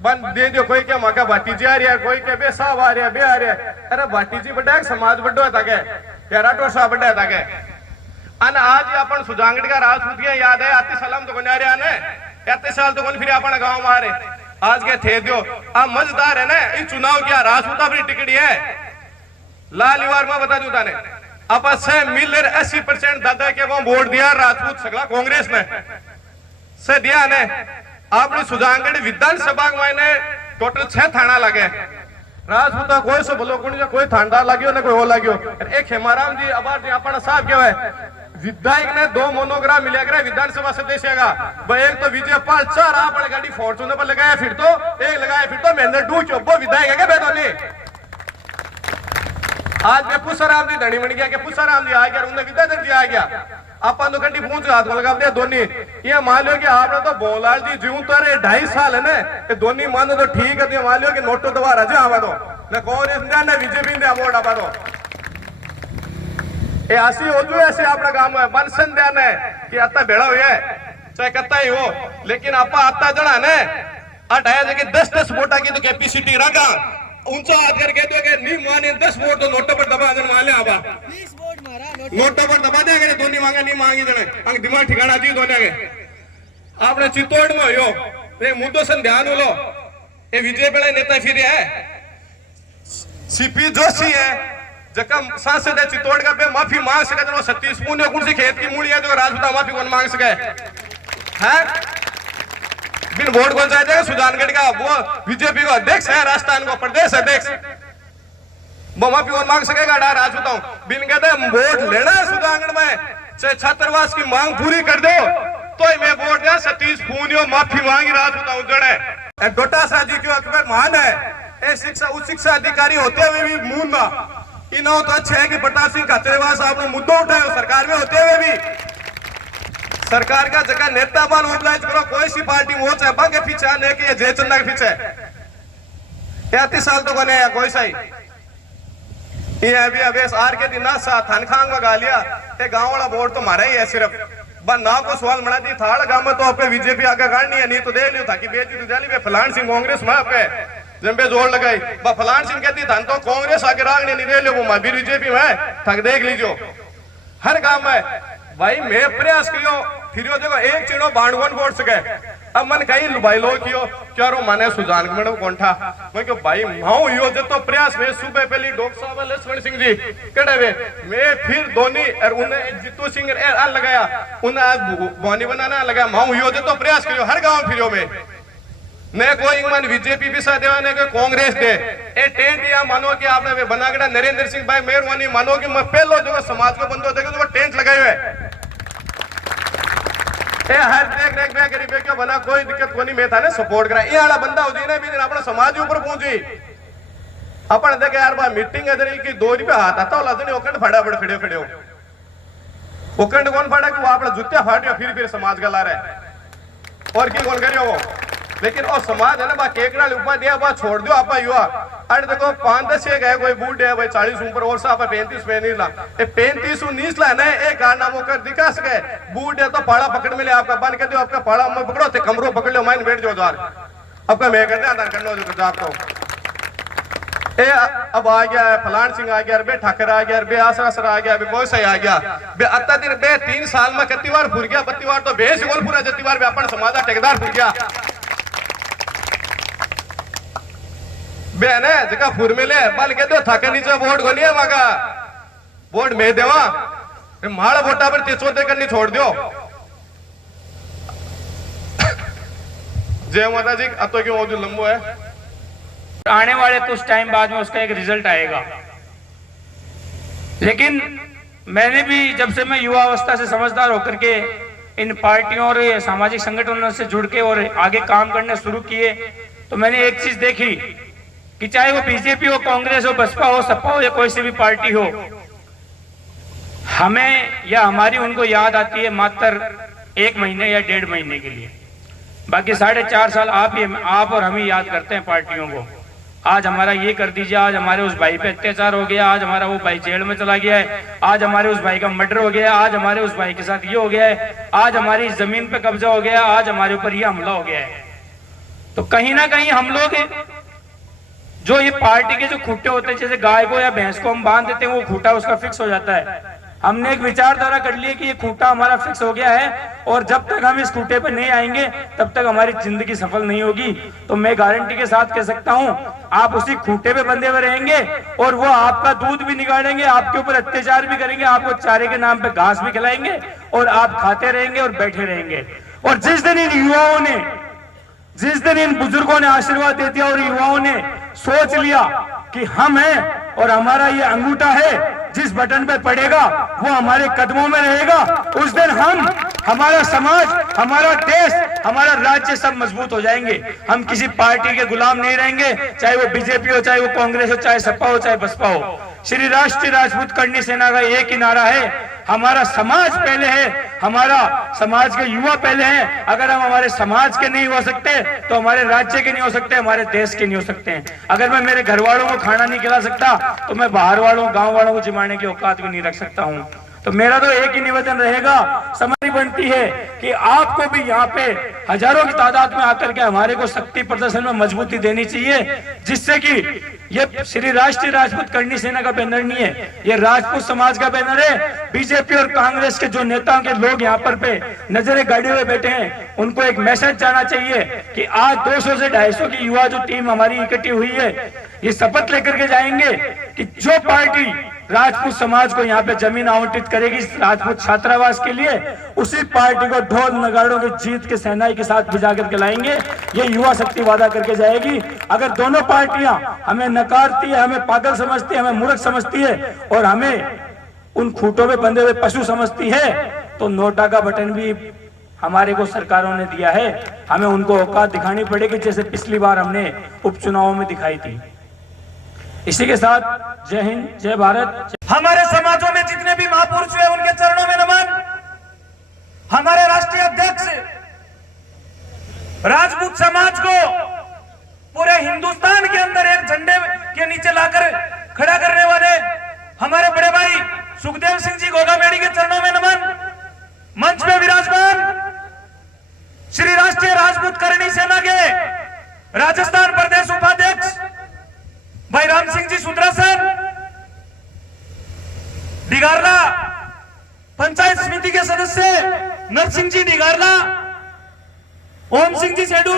बन दे दियो कोई क्या माका भाटी जी आ रही है, कोई के बे साहब आ रहे हैं, बे आ रहे हैं। अरे भाटी जी बड़ा समाज बड़ो है ताके या राठौर साहब बड़ा है ताके अन आज अपन सुजांगड़ का राजपूतिया याद है आती सलाम तो कोन आ रहे ने इतने साल तो कोन फिर अपन गांव में आ रहे आज के थे दियो आ मजेदार है ना ये चुनाव क्या राजपूत अपनी टिकट है लाल युवार में बता दूं ताने अब से मिलर 80% दादा के वो वोट दिया राजपूत सगला कांग्रेस ने से दिया ने आपने सुजांगड़ विधानसभा में टोटल 6 थाना लगे राजपूता कोई सो बोलो कोई थाना लाग्यो ने कोई वो लाग्यो एक हेमाराम जी अब अपन साहब क्या है विधायक ने 2 मोनोग्राम मिला करे विधानसभा सदस्य का एक तो विजय पाल 4 आपने गाड़ी फॉर्चूनर पर लगाया फिर तो एक लगाया फिर तो महेंद्र डू वो विधायक है क्या बेदोनी आज में पुष्पराम जी धनी बन गया कि पुष्पराम जी आ गया उन्हें विद्याधर जी आ गया अपन तो घंटी पूछ हाथ में लगा दिया दोनी ये मान लो कि आपने तो भोलाल जी जीव तो अरे 2.5 साल है ना ये दोनी मानो तो ठीक है मान लो कि नोटो दोबारा जा आवा दो न कांग्रेस ने बीजेपी ने वोट आवा दो ये आसी हो जो ऐसे अपना काम है बनसन ध्यान है कि अत्ता बेड़ा हुआ है चाहे कत्ता ही हो लेकिन आपा अत्ता जना ने अटाया जगह 10 वोटा की तो कैपेसिटी रखा ऊंचा हाथ करके दो कि नहीं माने 10 वोट तो नोटों पर दबा देने वाले आबा 20 वोट मारा नोटों पर दबा देंगे दोनी मांगे नहीं मांगी देने अंग दिमाग ठिकाना जी दोने के आपने चित्तौड़ में हो ये मुद्दों से ध्यान लो ये विजय बड़े नेता फिर है सीपी जोशी है जकम सांसद है चित्तौड़ का बे माफी मांग सके तो सतीश पुण्य कौन सी खेत की मूड़ी है जो राजपूता माफी कौन मांग सके हैं बिन वोट कौन सा देगा सुजानगढ़ का वो बीजेपी का अध्यक्ष है राजस्थान का प्रदेश अध्यक्ष वो माफी कौन मांग सकेगा डा राजपूता बिन कहते वोट लेना है सुजानगढ़ में चाहे छात्रावास की मांग पूरी कर दो तो मैं वोट दिया सतीश पूनियो माफी मांगी राजपूता उजड़े डोटासा जी क्यों अकबर महान है शिक्षा उच्च शिक्षा अधिकारी होते हुए भी मून ना इन्हों तो अच्छे है कि प्रताप सिंह खतरेवास आपने मुद्दों उठाए सरकार में होते हुए भी सरकार का जगह नेता बन मोबिलाइज करो कोई सी पार्टी वो चाहे बागे पीछे आने के जयचंदा के पीछे 33 साल तो बने या कोई सही ये अभी अबेस आर के दिन ना सा थानखांग में गा लिया ये गांव वाला वोट तो मारा ही है सिर्फ बस नाम को सवाल बना दी थाड़ गांव में तो आपके बीजेपी आगे गाड़नी है नहीं तो दे लियो था कि बेच दी जाली फलान सिंह कांग्रेस में आपके जंबे जोड़ लगाई फलान सिंह कहती था तो कांग्रेस आगे रागने नहीं दे लियो वो मैं भी बीजेपी में थक देख लीजिए हर गांव में भाई मैं प्रयास कियो फिर देखो एक चिड़ो बांडवन बोल सके अब मन कहीं भाई लोग कियो क्या रो माने सुजान मैडम कौन था मैं क्यों भाई माओ यो जो तो प्रयास में सुबह पहली डॉक्टर साहब लक्ष्मण सिंह जी कड़े वे मैं फिर धोनी और उन्हें जितू सिंह लगाया उन्हें आज बोनी बनाना लगा माओ यो जो तो प्रयास कियो हर गांव फिर में ने कोई मन बीजेपी भी साथ देवा ने कोई कांग्रेस दे ए टेंट या मानो कि आपने वे बनागड़ा नरेंद्र सिंह भाई मेहरबानी मानो कि मैं पहलो जो समाज को बंदो देखो तो टेंट लगाए हुए ए हर देख मैं गरीब क्यों बना कोई दिक्कत कोनी मैं था ने सपोर्ट करा ये वाला बंदा होजी ने भी दिन अपना समाज ऊपर पहुंची अपन देखे यार बा मीटिंग है की 2 रुपया हाथ आता होला जने ओकंड फटाफट खड़े ओकंड कौन फटा कि वो आपला जुत्ते फाटियो फिर समाज गला रहे और की कौन करियो वो लेकिन और समाज है ना बा केकड़ा ऊपर दिया बा छोड़ दो आपा युवा अरे देखो 5-10 गए कोई बूढ़ है भाई 40 ऊपर और सा 35 में नहीं ला 35 19 ला ना एक कारनामों कर दिखा सके बूढ़ है तो पाड़ा पकड़ में ले आपका बन कर दो आपका पाड़ा में पकड़ो ते कमरों पकड़ लो माइन बैठ जाओ द्वार आपका मैं करते आधार करना जो आपको ए अब आ गया है फलान सिंह आ गया बे ठाकर आ गया बे आसरा आ गया बे कोई सही आ गया बे अत्ता दिन बे 3 साल में कितनी बार फुर गया 32 बार तो बेस गोल पूरा जत्ती बार बे अपन समाज ठेकेदार फुर गया बेने जगह फुर में ले बल के दो थाके नीचे वोट को नहीं मांगा वोट में देवा माड़ वोटा पर 300 करनी छोड़ दियो जय माता जी अतो क्यों जो लंबो है आने वाले कुछ टाइम बाद में उसका एक रिजल्ट आएगा लेकिन मैंने भी जब से मैं युवा अवस्था से समझदार होकर के इन पार्टियों और सामाजिक संगठनों से जुड़ के और आगे काम करने शुरू किए तो मैंने एक चीज देखी कि चाहे वो बीजेपी हो कांग्रेस हो बसपा हो सपा हो या कोई सी भी पार्टी हो हमें या हमारी उनको याद आती है मात्र 1 महीने या 1.5 महीने के लिए बाकी 4.5 साल आप और हम ही याद करते हैं पार्टियों को आज हमारा ये कर दीजिए आज हमारे उस भाई पे अत्याचार हो गया आज हमारा वो भाई जेल में चला गया है आज हमारे उस भाई का मर्डर हो गया आज हमारे उस भाई के साथ ये हो गया है आज हमारी जमीन पे कब्जा हो गया आज हमारे ऊपर ये हमला हो गया है तो कहीं ना कहीं हम लोग जो ये पार्टी के जो खूंटे होते हैं, जैसे गाय को या भैंस को हम बांध देते हैं, वो खूंटा उसका फिक्स हो जाता है। हमने एक विचारधारा कर ली है कि ये खूंटा हमारा फिक्स हो गया है और जब तक हम इस खूंटे पे नहीं आएंगे तब तक हमारी जिंदगी सफल नहीं होगी। तो मैं गारंटी के साथ कह सकता हूं, आप उसी खूंटे पे बंधे हुए रहेंगे और वो आपका दूध भी निकालेंगे, आपके ऊपर अत्याचार भी करेंगे, आपको चारे के नाम पे घास भी खिलाएंगे और आप खाते रहेंगे और बैठे रहेंगे। और जिस दिन इन युवाओं ने, जिस दिन इन बुजुर्गों ने आशीर्वाद दे दिया और युवाओं ने सोच लिया कि हम हैं और हमारा ये अंगूठा है, जिस बटन पे पड़ेगा वो हमारे कदमों में रहेगा, उस दिन हम, हमारा समाज, हमारा देश, हमारा राज्य सब मजबूत हो जाएंगे। हम किसी पार्टी के गुलाम नहीं रहेंगे, चाहे वो बीजेपी हो, चाहे वो कांग्रेस हो, चाहे सपा हो, चाहे बसपा हो। श्री राष्ट्रीय राजपूत करणी सेना का एक ही नारा है, हमारा समाज पहले है, हमारा समाज के युवा पहले हैं। अगर हम हमारे समाज के नहीं हो सकते तो हमारे राज्य के नहीं हो सकते, हमारे देश के नहीं हो सकते हैं। अगर मैं मेरे घर वालों को खाना नहीं खिला सकता तो मैं बाहर वालों, गांव वालों को जिमाने की औकात भी नहीं रख सकता हूं। तो मेरा तो एक ही निवेदन रहेगा, समझ बनती है कि आपको भी यहाँ पे हजारों की तादाद में आकर के हमारे को शक्ति प्रदर्शन में मजबूती देनी चाहिए, जिससे कि ये श्री राष्ट्रीय राजपूत करणी सेना का बैनर नहीं है, ये राजपूत समाज का बैनर है। बीजेपी और कांग्रेस के जो नेताओं के लोग यहाँ पर पे नजरें गाड़े हुए बैठे हैं, उनको एक मैसेज जाना चाहिए कि आज 200 से 250 की युवा जो टीम हमारी इकट्ठी हुई है, ये शपथ लेकर के जाएंगे कि जो पार्टी राजपूत समाज को यहाँ पे जमीन आवंटित करेगी राजपूत छात्रावास के लिए, उसी पार्टी को ढोल नगाड़ों की जीत के सहनाई के साथ भिजा करके लाएंगे। ये युवा शक्ति वादा करके जाएगी। अगर दोनों पार्टियां हमें नकारती है, हमें पागल समझती है, हमें मूर्ख समझती है और हमें उन खूंटों में बंधे हुए पशु समझती है, तो नोटा का बटन भी हमारे को सरकारों ने दिया है, हमें उनको औकात दिखानी पड़ेगी, जैसे पिछली बार हमने उपचुनावों में दिखाई थी। इसी के साथ जय हिंद, जय भारत। हमारे समाजों में जितने भी महापुरुष हुए उनके चरणों में नमन। हमारे राष्ट्रीय अध्यक्ष राजपूत समाज को पूरे हिंदुस्तान के अंदर एक झंडे के नीचे लाकर खड़ा करने वाले हमारे बड़े भाई सुखदेव सिंह जी गोगामेड़ी के चरणों में नमन। मंच में विराजमान श्री राष्ट्रीय राजपूत करणी सेना के राजस्थान प्रदेश उपाध्यक्ष भाई राम सिंह जी सुदरासन, डिगारला पंचायत समिति के सदस्य नरसिंह जी डिगारला, ओम सिंह जी सेडू,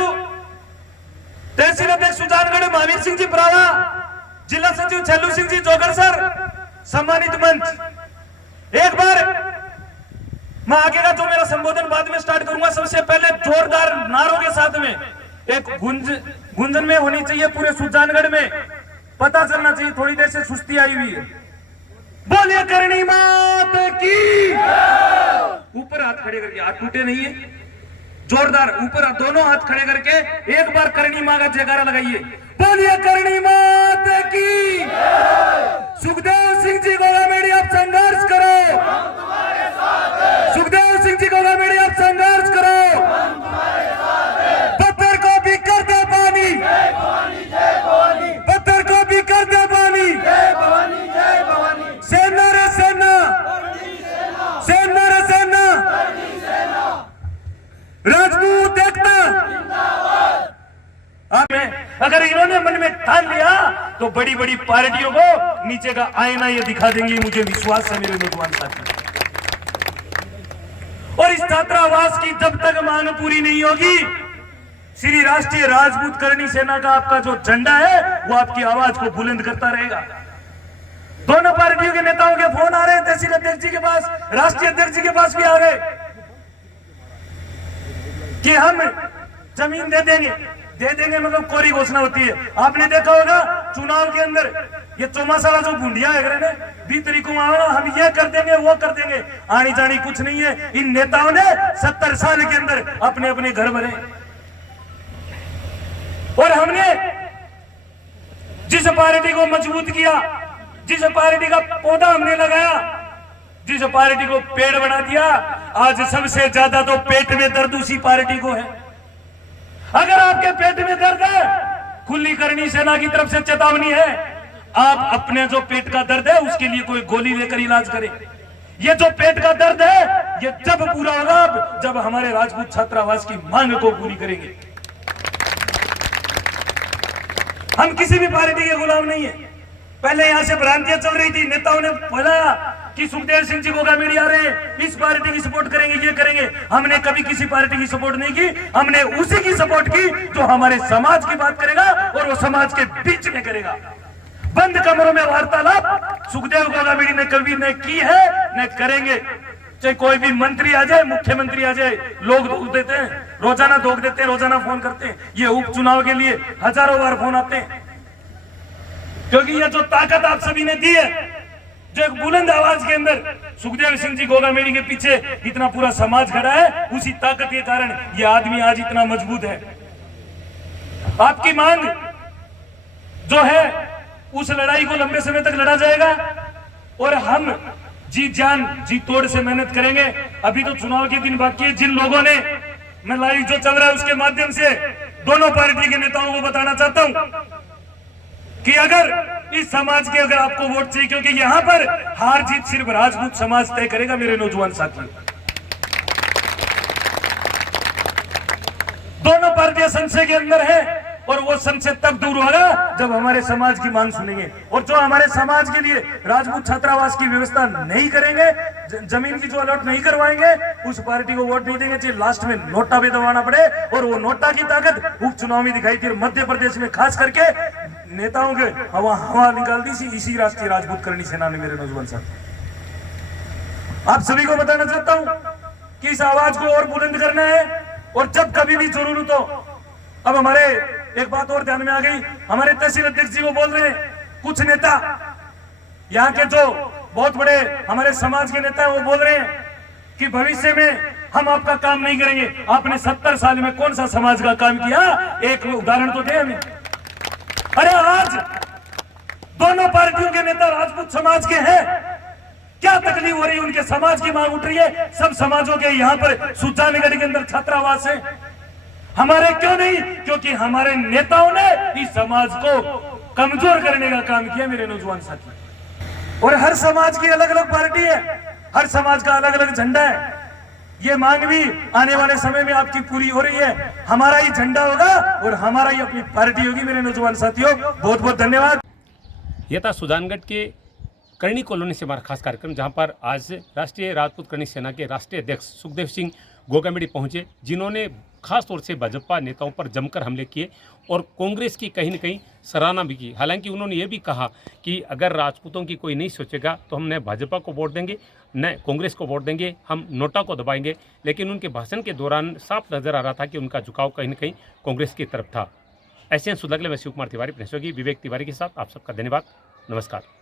तहसील अध्यक्ष सुजानगढ़ महावीर सिंह जी परावा, जिला सचिव छेलू सिंह जी जोगर सर, सम्मानित मंच। एक बार मैं आगे का जो मेरा संबोधन बाद में स्टार्ट करूंगा, सबसे पहले जोरदार नारों के साथ में एक गुंजन में होनी चाहिए पूरे सुजानगढ़ में, पता चलना चाहिए थोड़ी देर से सुस्ती आई हुई है। बोलिए करणी मात की। ऊपर हाथ खड़े करके, हाथ टूटे नहीं है, जोरदार ऊपर हाथ, दोनों हाथ खड़े करके एक बार करणी मां का जयकारा लगाइए। बोलिए करणी मात की। सुखदेव सिंह जी गोगामेड़ी आप संघर्ष करो, सुखदेव सिंह जी गोगामेड़ी आप संघर्ष करो, पत्थर को भी कर दो पानी, पत्थर को भी कर दो पानी। सेना रे सेना, सेना रे सेना, राजपूत एकता। अगर इन्होंने मन में ठान लिया तो बड़ी बड़ी पार्टियों को नीचे का आईना ये दिखा देंगे, मुझे विश्वास है मेरे नौजवान साथी। और इस छात्रावास की जब तक मांग पूरी नहीं होगी, श्री राष्ट्रीय राजपूत करणी सेना का आपका जो झंडा है वो आपकी आवाज को बुलंद करता रहेगा। दोनों पार्टियों के नेताओं के फोन आ रहे हैं, तहसील अध्यक्ष जी के पास, राष्ट्रीय अध्यक्ष जी के पास भी आ गए कि हम जमीन दे देंगे मतलब कोरी घोषणा होती है। आपने देखा होगा चुनाव के अंदर ये चौमासा जो गुंडिया है 20 तारीख को हम ये कर देंगे वो कर देंगे, आनी जानी कुछ नहीं है। इन नेताओं ने 70 साल के अंदर अपने अपने घर भरे और हमने जिस पार्टी को मजबूत किया, जिस पार्टी का पौधा हमने लगाया, जिस पार्टी को पेड़ बना दिया, आज सबसे ज्यादा तो पेट में दर्द उसी पार्टी को है। अगर आपके पेट में दर्द है, खुली करणी सेना की तरफ से चेतावनी है, आप अपने जो पेट का दर्द है उसके लिए कोई गोली लेकर इलाज करें। ये जो पेट का दर्द है ये जब पूरा होगा जब हमारे राजपूत छात्रावास की मांग को पूरी करेंगे। हम किसी भी पार्टी के गुलाम नहीं है। पहले यहाँ से भ्रांतियां चल रही थी, नेताओं ने फैलाया कि सुखदेव सिंह जी गोगामेड़ी आ रहे हैं, इस पार्टी की सपोर्ट करेंगे, ये करेंगे। हमने कभी किसी पार्टी की सपोर्ट नहीं की, हमने उसी की सपोर्ट की जो हमारे समाज की बात करेगा और वो समाज के बीच में करेगा। बंद कमरों में वार्तालाप सुखदेव गोगामेड़ी ने कभी न की है न करेंगे। चाहे कोई भी मंत्री आ जाए, मुख्यमंत्री आ जाए, लोग धोख देते हैं, रोजाना धोख देते हैं, रोजाना फोन करते हैं। ये उपचुनाव के लिए हजारों बार फोन आते हैं, क्योंकि ये जो ताकत आप सभी ने दी है, जो एक बुलंद आवाज के अंदर सुखदेव सिंह जी गोगामेड़ी के पीछे इतना पूरा समाज खड़ा है, उसी ताकत के कारण ये आदमी आज इतना मजबूत है। आपकी मांग जो है उस लड़ाई को लंबे समय तक लड़ा जाएगा और हम जी जान जी तोड़ से मेहनत करेंगे। अभी तो चुनाव के दिन बाकी है। जिन लोगों ने, मैं लाइव जो चल रहा है उसके माध्यम से दोनों पार्टी के नेताओं को बताना चाहता हूं कि अगर इस समाज के, अगर आपको वोट चाहिए, क्योंकि यहां पर हार जीत सिर्फ राजपूत समाज तय करेगा मेरे नौजवान साथियों। दोनों पार्टियां संशय के अंदर है और वो संशय तब दूर होगा जब हमारे समाज की मांग सुनेंगे। और जो हमारे समाज के लिए राजपूत छात्रावास की व्यवस्था नहीं करेंगे, जमीन की जो अलॉट नहीं करवाएंगे, उस पार्टी को वोट नहीं देंगे, चाहे लास्ट में नोटा भी दबाना पड़े। और वो नोटा की ताकत उपचुनाव में दिखाई थी। मध्य प्रदेश में खास करके नेताओं के हवा निकाल दी इसी राष्ट्रीय राजपूत करणी सेना ने। मेरे नौजवान साथी, आप सभी को बताना चाहता हूं कि इस आवाज को और बुलंद करना है और जब कभी भी जरूरत हो। अब हमारे एक बात और ध्यान में आ गई, हमारे तहसील अध्यक्ष जी को बोल रहे हैं, कुछ नेता यहाँ के जो बहुत बड़े हमारे समाज के नेता हैं वो बोल रहे हैं कि भविष्य में हम आपका काम नहीं करेंगे। आपने 70 साल में कौन सा समाज का काम किया? एक उदाहरण तो दे हमें। अरे आज दोनों पार्टियों के नेता राजपूत समाज के हैं, क्या तकलीफ हो रही है? उनके समाज की मांग उठ रही है। सब समाजों के यहाँ पर सुजानगढ़ के अंदर छात्रावास है, हमारे क्यों नहीं? क्योंकि हमारे नेताओं ने इस समाज को कमजोर करने का काम किया मेरे नौजवान साथी। और हर समाज की अलग अलग पार्टी है, हर समाज का अलग अलग झंडा है। ये मांग भी आने वाले समय में आपकी पूरी हो रही है। हमारा ही झंडा होगा और हमारा ही अपनी पार्टी होगी मेरे नौजवान साथियों। बहुत बहुत धन्यवाद। यह था सुजानगढ़ के करणी कॉलोनी से हमारा खास कार्यक्रम, जहां पर आज राष्ट्रीय राजपूत करणी सेना के राष्ट्रीय अध्यक्ष सुखदेव सिंह गोगामेड़ी पहुंचे, जिन्होंने खास तौर से भाजपा नेताओं पर जमकर हमले किए और कांग्रेस की कहीं न कहीं सराहना भी की। हालांकि उन्होंने ये भी कहा कि अगर राजपूतों की कोई नहीं सोचेगा तो हम न भाजपा को वोट देंगे न कांग्रेस को वोट देंगे, हम नोटा को दबाएंगे। लेकिन उनके भाषण के दौरान साफ नजर आ रहा था कि उनका झुकाव कहीं न कहीं कांग्रेस की तरफ था। ऐसे सुलगले में शिव कुमार तिवारी, प्रेसोगी विवेक तिवारी के साथ आप सबका धन्यवाद। नमस्कार।